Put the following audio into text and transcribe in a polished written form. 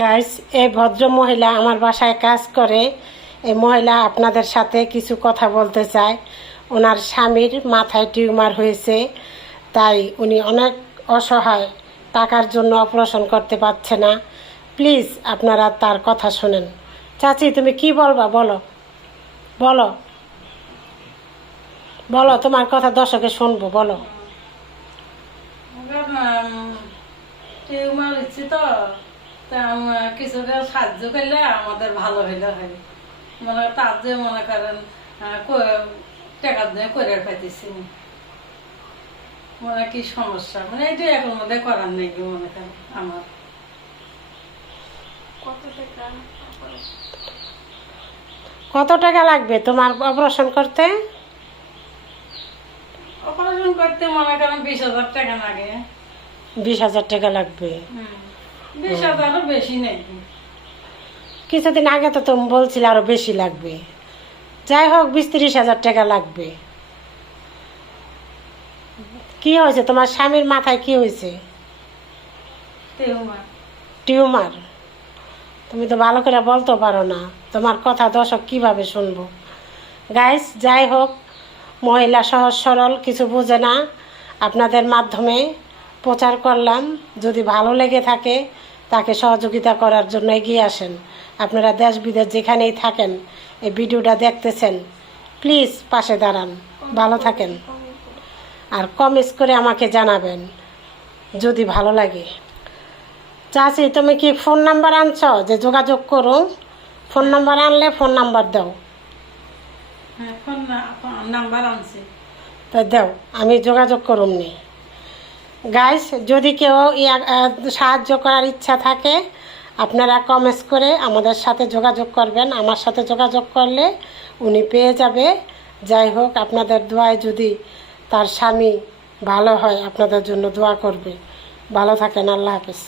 Guys, এই ভদ্র মহিলা আমার বাসায় কাজ করে। এই মহিলা আপনাদের সাথে কিছু কথা বলতে চায়। ওনার স্বামীর মাথায় টিউমার হয়েছে, তাই উনি অনেক অসহায়, টাকার জন্য অপারেশন করতে পারছে না। প্লিজ আপনারা তার কথা শোনেন। চাচি, তুমি কি বলবা? বলো বলো বলো, তোমার কথা দর্শকে শুনবো, বলো। টিউমার হচ্ছে তো, কিছু সাহায্য করলে আমাদের ভালো হইলে হয়। তার যে মনে করেন টাকা দিয়ে করে পাইতেছি, কি সমস্যা, এটা এখন মধ্যে করার নেই কি মনে করেন আমার। কত টাকা লাগবে তোমার অপারেশন করতে? অপারেশন করতে মনে করেন 20,000 টাকা লাগে। 20,000 টাকা লাগবে? 20,000 বেশি নেই। কিছুদিন আগে তো তুমি বলছিলে আরো বেশি লাগবে। যাই হোক, 20-30,000 টাকা লাগবে। কি হয়েছে তোমার স্বামীর মাথায়? কি হয়েছে? টিউমার? তুমি তো ভালো করে বলতে পারো না, তোমার কথা দর্শক কিভাবে শুনবো? গাইস, যাই হোক, মহিলা সহজ সরল, কিছু বোঝে না, আপনাদের মাধ্যমে প্রচার করলাম। যদি ভালো লেগে থাকে তাকে সহযোগিতা করার জন্য এগিয়ে আসেন। আপনারা দেশ বিদেশ যেখানেই থাকেন, এই ভিডিওটা দেখতেছেন, প্লিজ পাশে দাঁড়ান। ভালো থাকেন, আর কমেন্টস করে আমাকে জানাবেন যদি ভালো লাগে। চাচি, তুমি কি ফোন নাম্বার আনছ যে যোগাযোগ করো? ফোন নাম্বার আনলে ফোন নাম্বার দাও। ফোন নাম্বার আনছি, তা দাও, আমি যোগাযোগ করুমনি। গাইস, যদি কেউ সাহায্য করার ইচ্ছা থাকে, আপনারা কমেন্টস করে আমাদের সাথে যোগাযোগ করবেন। আমার সাথে যোগাযোগ করলে উনি পেয়ে যাবে। যাই হোক, আপনাদের দোয়ায় যদি তার স্বামী ভালো হয়, আপনাদের জন্য দোয়া করবে। ভালো থাকেন, আল্লাহ হাফেজ।